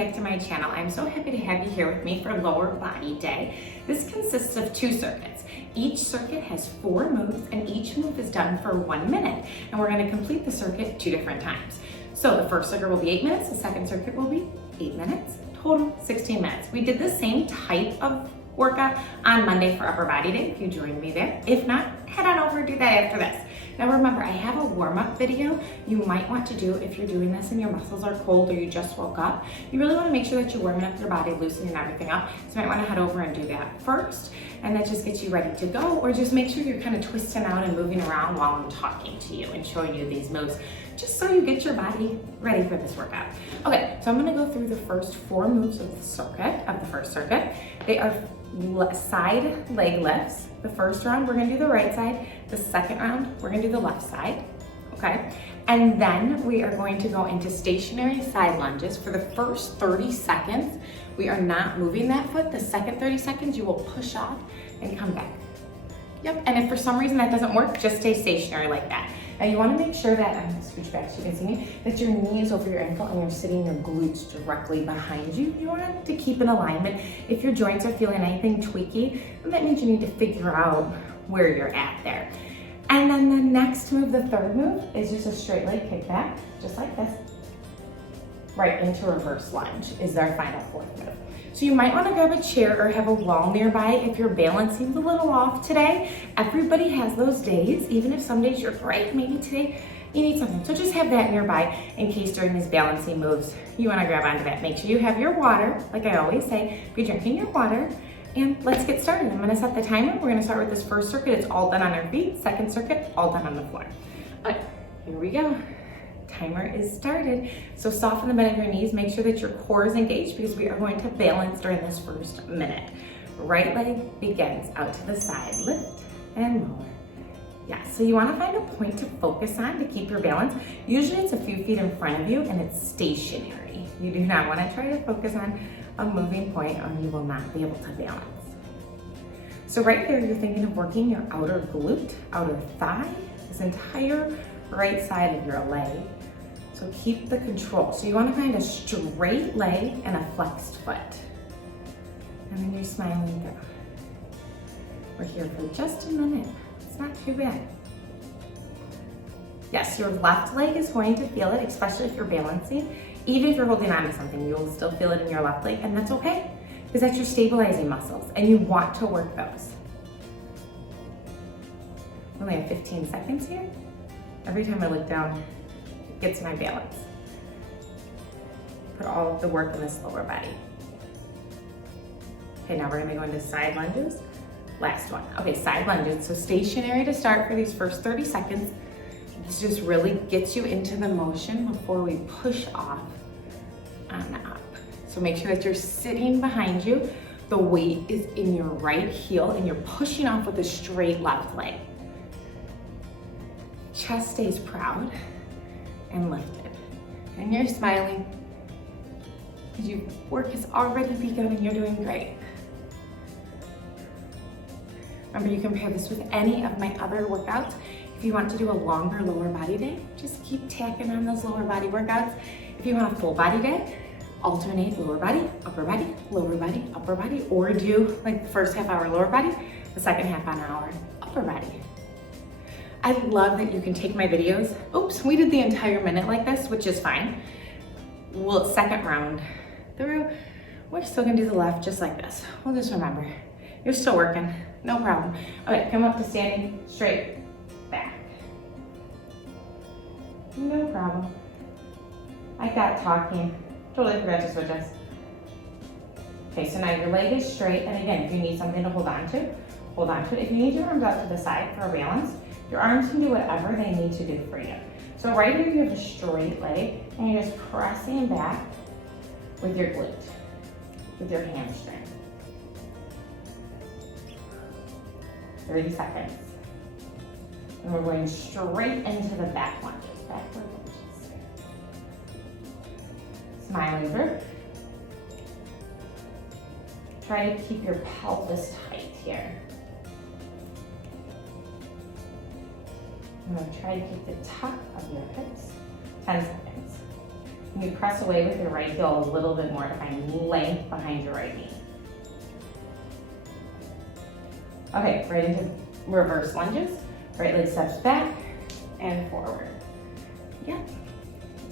back to my channel. I'm so happy to have you here with me for lower body day. This consists of 2 circuits. Each circuit has 4 moves and each move is done for 1 minute. And we're gonna complete the circuit 2 different times. So the first circuit will be 8 minutes, the second circuit will be 8 minutes, total 16 minutes. We did the same type of workout on Monday for upper body day, if you joined me there. If not, head on over and do that after this. Now remember, I have a warm-up video you might want to do if you're doing this and your muscles are cold or you just woke up. You really want to make sure that you're warming up your body, loosening everything up. So you might want to head over and do that first, and that just gets you ready to go, or just make sure you're kind of twisting out and moving around while I'm talking to you and showing you these moves, just so you get your body ready for this workout. Okay, so I'm gonna go through the first 4 moves of the circuit, of the first circuit. They are side leg lifts. The first round, we're gonna do the right side. The second round, we're gonna do the left side, okay? And then we are going to go into stationary side lunges. For the first 30 seconds, we are not moving that foot. The second 30 seconds, you will push off and come back. Yep, and if for some reason that doesn't work, just stay stationary like that. Now you wanna make sure that, I'm gonna scooch back so you can see me, that your knee is over your ankle and you're sitting your glutes directly behind you. You want to keep in alignment. If your joints are feeling anything tweaky, then that means you need to figure out where you're at there. And then the next move, the third move, is just a straight leg kickback, just like this. Right into reverse lunge is our final 4th move. So you might want to grab a chair or have a wall nearby if your balance seems a little off today. Everybody has those days, even if some days you're great, maybe today you need something. So just have that nearby in case during these balancing moves you want to grab onto that. Make sure you have your water, like I always say, be drinking your water. And let's get started. I'm going to set the timer. We're going to start with this first circuit. It's all done on our feet. Second circuit, all done on the floor. Okay, here we go. Timer is started. So soften the bend of your knees. Make sure that your core is engaged because we are going to balance during this first minute. Right leg begins out to the side, lift and lower. Yeah, so you want to find a point to focus on to keep your balance. Usually it's a few feet in front of you and it's stationary. You do not want to try to focus on a moving point or you will not be able to balance. So right there, you're thinking of working your outer glute, outer thigh, this entire right side of your leg. So keep the control. So you want to find a straight leg and a flexed foot. And then you're smiling through. We're here for just a minute. It's not too bad. Yes, your left leg is going to feel it, especially if you're balancing. Even if you're holding on to something, you'll still feel it in your left leg, and that's okay, because that's your stabilizing muscles, and you want to work those. We only have 15 seconds here. Every time I look down, it gets my balance. Put all of the work in this lower body. Okay, now we're gonna go into side lunges. Last one. Okay, side lunges. So stationary to start for these first 30 seconds. This just really gets you into the motion before we push off and up. So make sure that you're sitting behind you. The weight is in your right heel and you're pushing off with a straight left leg. Chest stays proud and lifted. And you're smiling because your work has already begun and you're doing great. Remember, you can pair this with any of my other workouts. If you want to do a longer lower body day, just keep tacking on those lower body workouts. If you want a full body day, alternate lower body, upper body, lower body, upper body, or do like the first half hour lower body, the second half an hour upper body. I love that you can take my videos. Oops, we did the entire minute like this, which is fine. Well, second round through, we're still gonna do the left just like this. We'll just remember, you're still working, no problem. Okay, come up to standing straight back. No problem. I got talking. Totally forgot to switch us. Okay, so now your leg is straight, and again, if you need something to hold on to it. If you need your arms out to the side for a balance, your arms can do whatever they need to do for you. So right here you have a straight leg, and you're just pressing back with your glute, with your hamstring. 30 seconds. And we're going straight into the back lunges, backward lunges. Smiling through. Try to keep your pelvis tight here. I'm going to try to keep the top of your hips. 10 seconds. And you press away with your right heel a little bit more to find length behind your right knee. Okay, right into reverse lunges. Right leg steps back and forward. Yeah.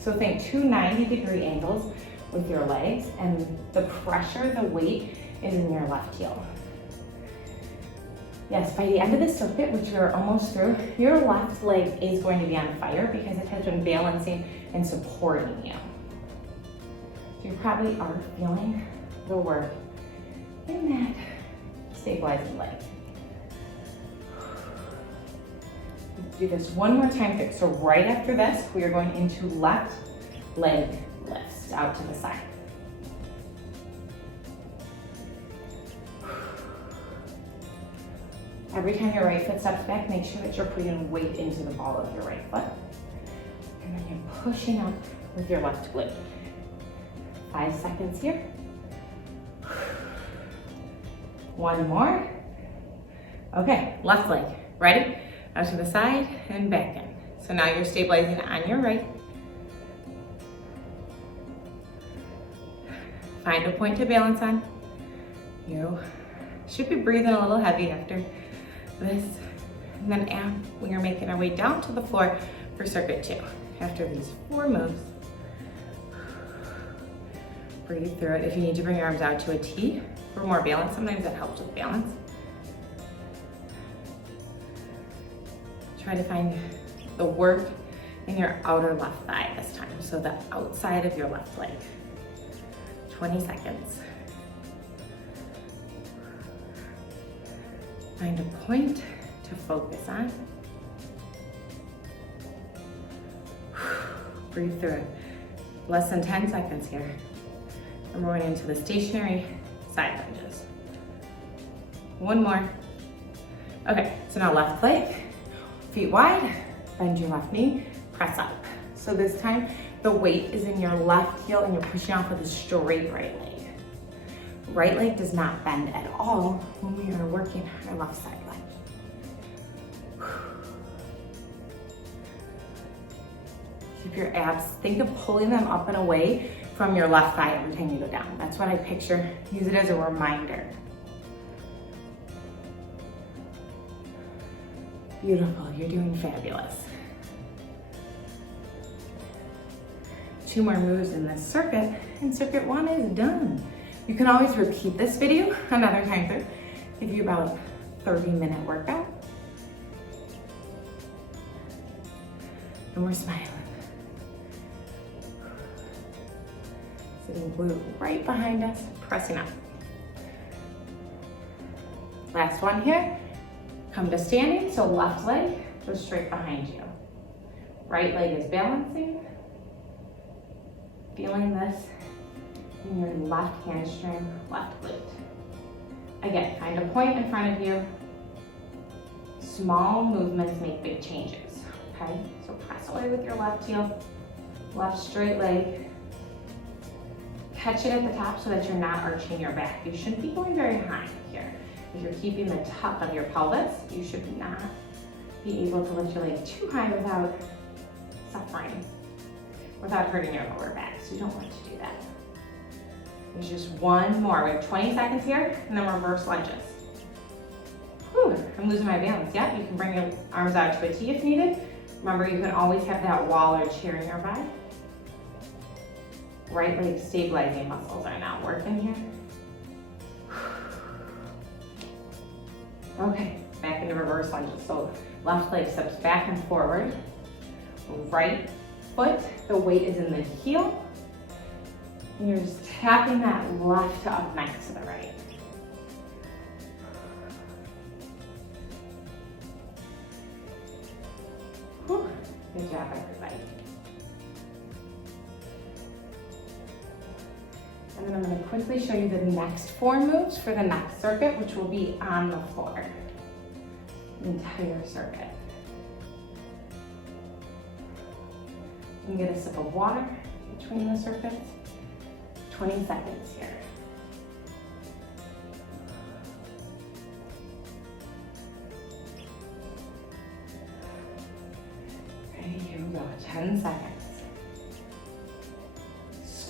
So think 2 90-degree angles with your legs, and the pressure, the weight is in your left heel. Yes, by the end of the circuit, which you're almost through, your left leg is going to be on fire because it has been balancing and supporting you. So you probably are feeling the work in that stabilizing leg. Do this one more time. So right after this, we are going into left leg lifts out to the side. Every time your right foot steps back, make sure that you're putting weight into the ball of your right foot. And then you're pushing up with your left glute. 5 seconds here. One more. Okay, left leg. Ready? Out to the side and back in. So now you're stabilizing on your right. Find a point to balance on. You should be breathing a little heavy after this. And then when you're making our way down to the floor for circuit 2. After these 4 moves, breathe through it. If you need to bring your arms out to a T for more balance, sometimes that helps with balance. Try to find the work in your outer left thigh this time. So the outside of your left leg. 20 seconds. Find a point to focus on. Breathe through it. Less than 10 seconds here. And we're going into the stationary side lunges. One more. Okay, so now left leg. Feet wide, bend your left knee, press up. So this time, the weight is in your left heel and you're pushing off with a straight right leg. Right leg does not bend at all when we are working our left side lunge. Keep your abs, think of pulling them up and away from your left thigh every time you go down. That's what I picture. Use it as a reminder. Beautiful, you're doing fabulous. 2 more moves in this circuit, and circuit 1 is done. You can always repeat this video another time through. Give you about 30-minute workout. And we're smiling. Sitting glute right behind us, pressing up. Last one here. Come to standing, so left leg goes straight behind you. Right leg is balancing. Feeling this in your left hamstring, left glute. Again, find a point in front of you. Small movements make big changes, okay? So press away with your left heel, left straight leg. Catch it at the top so that you're not arching your back. You shouldn't be going very high here. If you're keeping the top of your pelvis, you should not be able to lift your leg too high without suffering, without hurting your lower back. So you don't want to do that. There's just one more. We have 20 seconds here, and then reverse lunges. Whew, I'm losing my balance. Yeah, you can bring your arms out to a T if needed. Remember, you can always have that wall or chair nearby. Right leg stabilizing muscles are now working here. Okay, back into reverse lunges. So left leg steps back and forward. Right foot, the weight is in the heel. And you're just tapping that left up next to the right. Whew. Good job, everybody. And then I'm going to quickly show you the next 4 moves for the next circuit, which will be on the floor. The entire circuit. You can get a sip of water between the circuits. 20 seconds here. Ready, here we go, 10 seconds.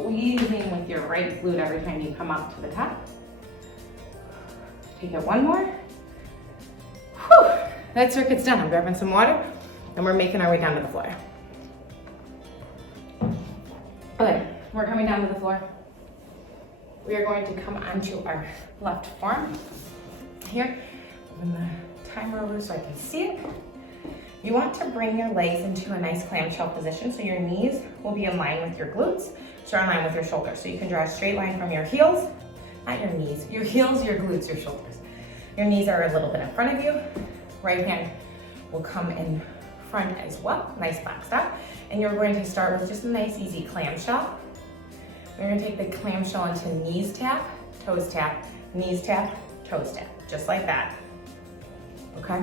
squeezing with your right glute every time you come up to the top. Take it one more. Whew. That circuit's done. I'm grabbing some water and we're making our way down to the floor. Okay, we're coming down to the floor. We are going to come onto our left forearm. Here, open the timer over so I can see it. You want to bring your legs into a nice clamshell position so your knees will be in line with your glutes, so in line with your shoulders. So you can draw a straight line from your heels, not your knees, your heels, your glutes, your shoulders. Your knees are a little bit in front of you. Right hand will come in front as well, nice boxed out. And you're going to start with just a nice easy clamshell. We're gonna take the clamshell into knees tap, toes tap, knees tap, toes tap, just like that, okay?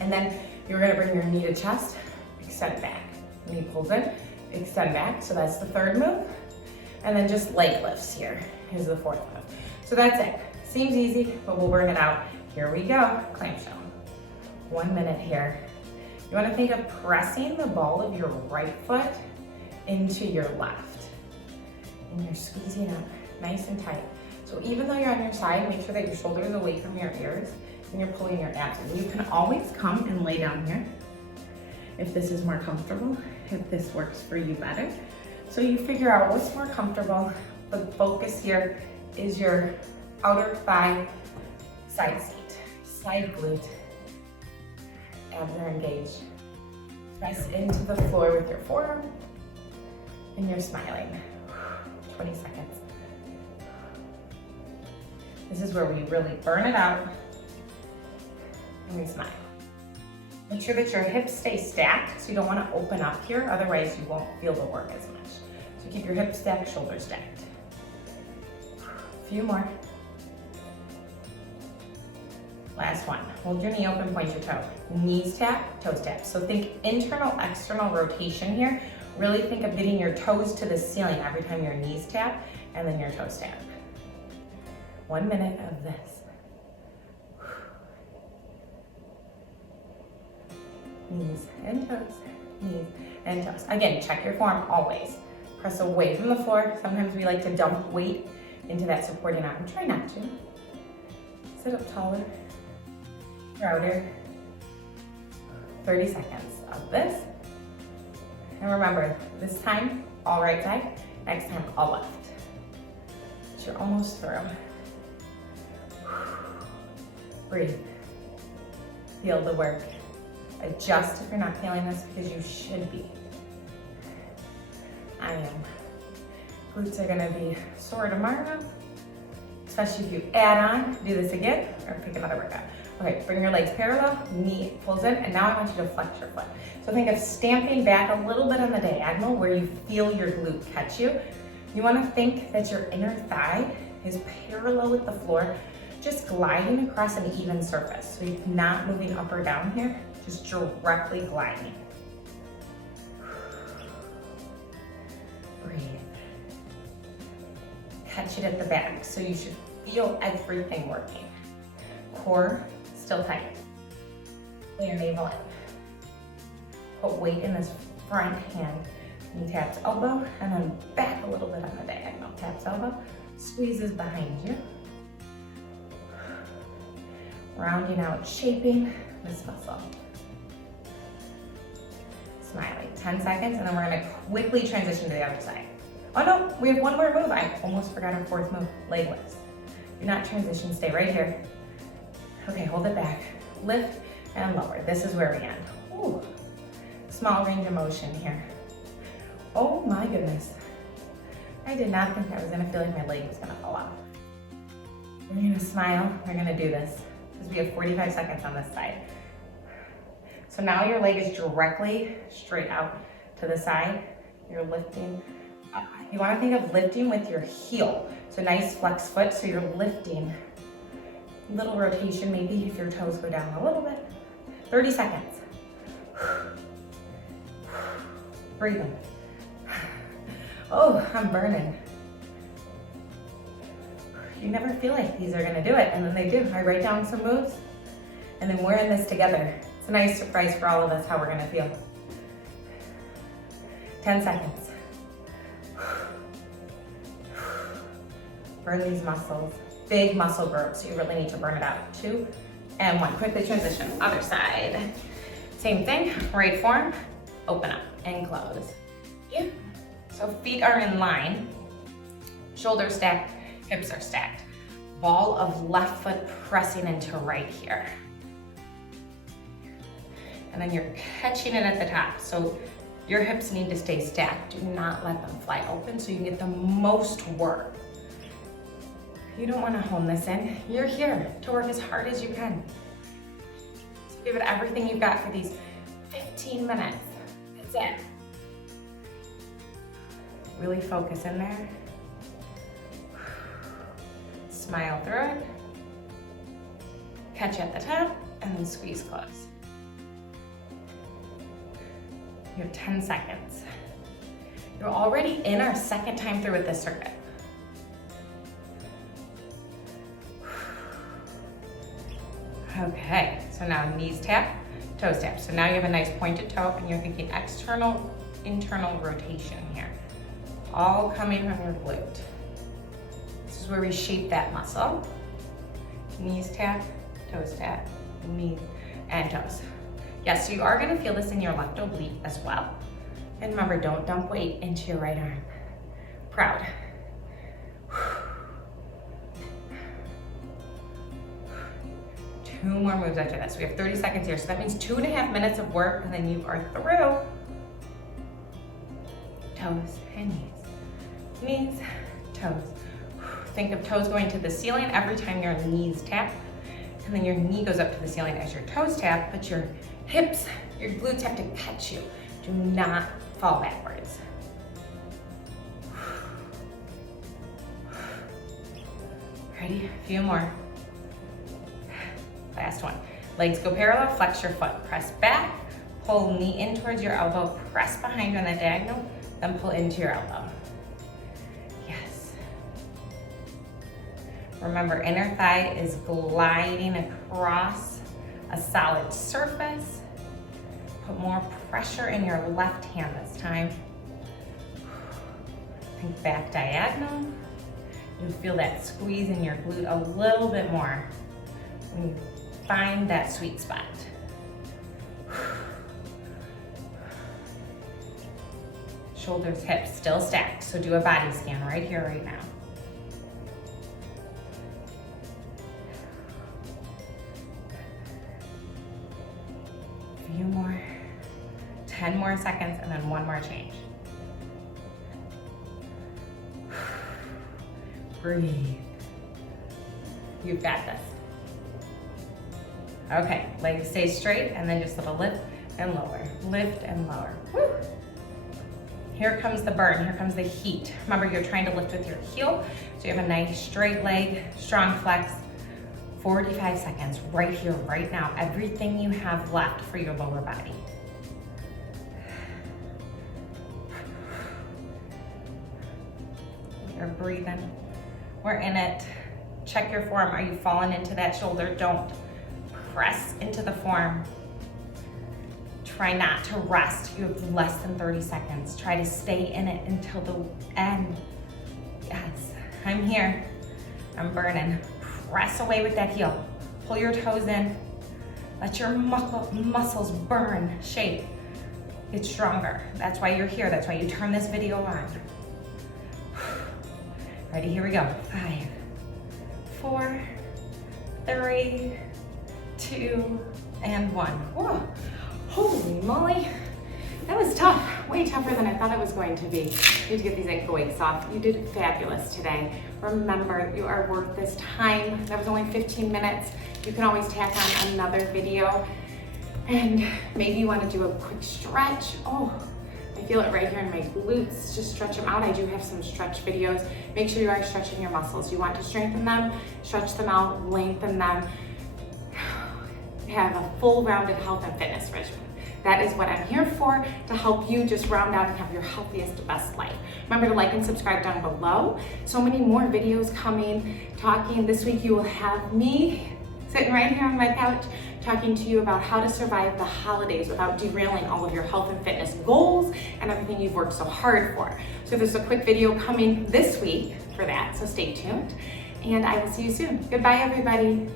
And then you're gonna bring your knee to chest, extend back. Knee pulls in, extend back, so that's the third move. And then just leg lifts here. Here's the fourth move. So that's it. Seems easy, but we'll burn it out. Here we go, clamshell. 1 minute here. You wanna think of pressing the ball of your right foot into your left. And you're squeezing up nice and tight. So even though you're on your side, make sure that your shoulder is away from your ears and you're pulling your abs in. You can always come and lay down here if this is more comfortable, if this works for you better. So you figure out what's more comfortable. The focus here is your outer thigh side seat, side glute. Abs are engaged. Press into the floor with your forearm and you're smiling. 20 seconds. This is where we really burn it out and we smile. Make sure that your hips stay stacked, so you don't want to open up here, otherwise you won't feel the work as much. So keep your hips stacked, shoulders stacked. A few more. Last one. Hold your knee open, point your toe. Knees tap, toes tap. So think internal, external rotation here. Really think of getting your toes to the ceiling every time your knees tap and then your toes tap. 1 minute of this. Knees and toes, knees and toes. Again, check your form always. Press away from the floor. Sometimes we like to dump weight into that supporting arm. Try not to. Sit up taller, prouder. 30 seconds of this. And remember, this time, all right side, next time, all left. So you're almost through. Breathe. Feel the work. Adjust if you're not feeling this because you should be. I am. Glutes are gonna be sore tomorrow, especially if you add on, do this again, or pick another workout. Okay, bring your legs parallel, knee pulls in, and now I want you to flex your foot. So think of stamping back a little bit on the diagonal where you feel your glute catch you. You wanna think that your inner thigh is parallel with the floor, just gliding across an even surface. So you're not moving up or down here, just directly gliding. Breathe. Catch it at the back, so you should feel everything working. Core still tight. Pull your navel in. Put weight in this front hand. Knee taps elbow, and then back a little bit on the diagonal. Taps elbow, squeezes behind you. Rounding out, shaping this muscle. Smiling. 10 seconds, and then we're gonna quickly transition to the other side. Oh no, we have one more move. I almost forgot our fourth move, leg lifts. Do not transition, stay right here. Okay, hold it back. Lift and lower. This is where we end. Ooh. Small range of motion here. Oh my goodness. I did not think I was gonna feel like my leg was gonna fall off. We're gonna smile, we're gonna do this, because we have 45 seconds on this side. So now your leg is directly straight out to the side. You're lifting up. You wanna think of lifting with your heel. So nice flex foot, so you're lifting. Little rotation maybe if your toes go down a little bit. 30 seconds. Breathing. Oh, I'm burning. You never feel like these are gonna do it, and then they do. I write down some moves, and then we're in this together. It's a nice surprise for all of us how we're gonna feel. 10 seconds. Burn these muscles. Big muscle growth, so you really need to burn it out. 2 and 1. Quickly transition, other side. Same thing, right form, open up and close. Yeah. So feet are in line, shoulders stacked, hips are stacked. Ball of left foot pressing into right here. And then you're catching it at the top. So your hips need to stay stacked. Do not let them fly open so you can get the most work. You don't want to hone this in. You're here to work as hard as you can. So give it everything you've got for these 15 minutes. That's it. Really focus in there. Smile through it. Catch at the top and then squeeze close. You have 10 seconds. You're already in our second time through with this circuit. Okay, so now knees tap, toes tap. So now you have a nice pointed toe and you're thinking external, internal rotation here. All coming from your glute. This is where we shape that muscle. Knees tap, knees and toes. Yes, so you are gonna feel this in your left oblique as well. And remember, don't dump weight into your right arm. Proud. 2 more moves after this. We have 30 seconds here, so that means 2.5 minutes of work, and then you are through. Toes and knees. Knees, toes. Think of toes going to the ceiling every time your knees tap, and then your knee goes up to the ceiling as your toes tap, but your hips, your glutes have to catch you. Do not fall backwards. Ready? A few more. Last one. Legs go parallel, flex your foot. Press back, pull knee in towards your elbow, press behind you on the diagonal, then pull into your elbow. Yes. Remember, inner thigh is gliding across a solid surface. Put more pressure in your left hand this time. Think back diagonal. You feel that squeeze in your glute a little bit more. And find that sweet spot. Shoulders, hips, still stacked. So do a body scan right here, right now. A few more, 10 more seconds, and then 1 more change. Breathe. You've got this. Okay, legs stay straight, and then just a little lift and lower. Lift and lower. Woo. Here comes the burn, here comes the heat. Remember, you're trying to lift with your heel, so you have a nice straight leg, strong flex. 45 seconds, right here, right now. Everything you have left for your lower body. You're breathing. We're in it. Check your form. Are you falling into that shoulder? Don't. Press into the form. Try not to rest. You have less than 30 seconds. Try to stay in it until the end. Yes, I'm here. I'm burning. Press away with that heel. Pull your toes in. Let your muscles burn, shape. Get stronger. That's why you're here. That's why you turn this video on. Ready, here we go. 5, 4, 3, 2, and 1. Whoa, holy moly. That was tough, way tougher than I thought it was going to be. You need to get these ankle weights off. You did fabulous today. Remember, you are worth this time. That was only 15 minutes. You can always tack on another video. And maybe you want to do a quick stretch. Oh, I feel it right here in my glutes. Just stretch them out. I do have some stretch videos. Make sure you are stretching your muscles. You want to strengthen them, stretch them out, lengthen them. Have a full rounded health and fitness regimen. That is what I'm here for, to help you just round out and have your healthiest, best life. Remember to like and subscribe down below. So many more videos coming, talking. This week you will have me sitting right here on my couch talking to you about how to survive the holidays without derailing all of your health and fitness goals and everything you've worked so hard for. So there's a quick video coming this week for that, so stay tuned. And I will see you soon. Goodbye, everybody.